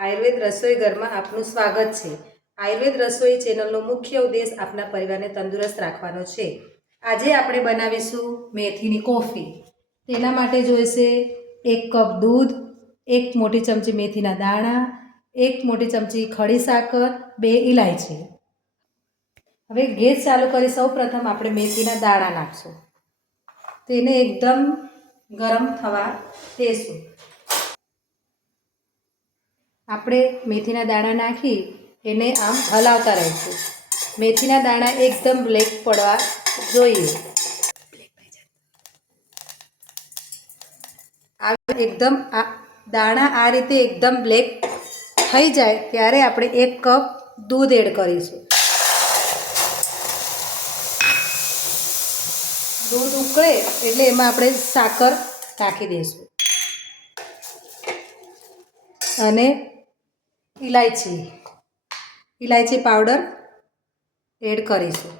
આયુર્વેદ રસોઈ ઘરમાં આપનું સ્વાગત છે। આયુર્વેદ રસોઈ ચેનલનો મુખ્ય ઉદ્દેશ આપના પરિવારને તંદુરસ્ત રાખવાનો છે। આજે આપણે બનાવીશું મેથીની કોફી। તેના માટે જોઈશે 1 કપ દૂધ, 1 મોટી ચમચી મેથીના દાણા, 1 મોટી ચમચી ખડી સાકર, 2 ઇલાયચી। હવે ગેસ ચાલુ કરી સૌપ્રથમ આપણે મેથીના દાણા નાખશું। તેને એકદમ ગરમ થવા દેશું। આપણે મેથીના દાણા નાખી એને આમ હલાવતા રહીશું। મેથીના દાણા એકદમ બ્લેક પડવા જોઈએ। એકદમ દાણા આ રીતે એકદમ બ્લેક થઈ જાય ત્યારે આપણે 1 કપ દૂધ એડ કરીશું। દૂધ ઉકળે એટલે એમાં આપણે સાકર નાખી દઈશું અને ઇલાયચી પાવડર એડ કરીશું।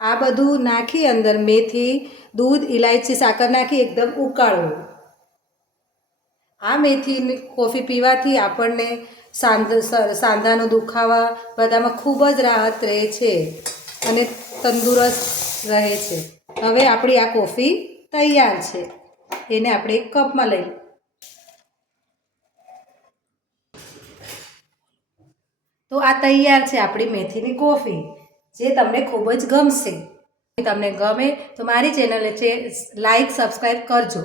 આ બધું નાખી અંદર મેથી, દૂધ, ઇલાયચી, સાકર નાખી એકદમ ઉકાળવું। આ મેથીની કોફી પીવાથી આપણને સાંધાનો દુખાવા બધામાં ખૂબ જ રાહત રહે છે અને તંદુરસ્ત રહે છે। હવે આપણી આ કોફી તૈયાર છે। એને આપણે 1 કપમાં લઈ તો આ તૈયાર છે આપણી મેથીની કોફી, જે તમને ખૂબ જ ગમશે। તમને ગમે તો મારી ચેનલને લાઈક સબસ્ક્રાઈબ કરજો।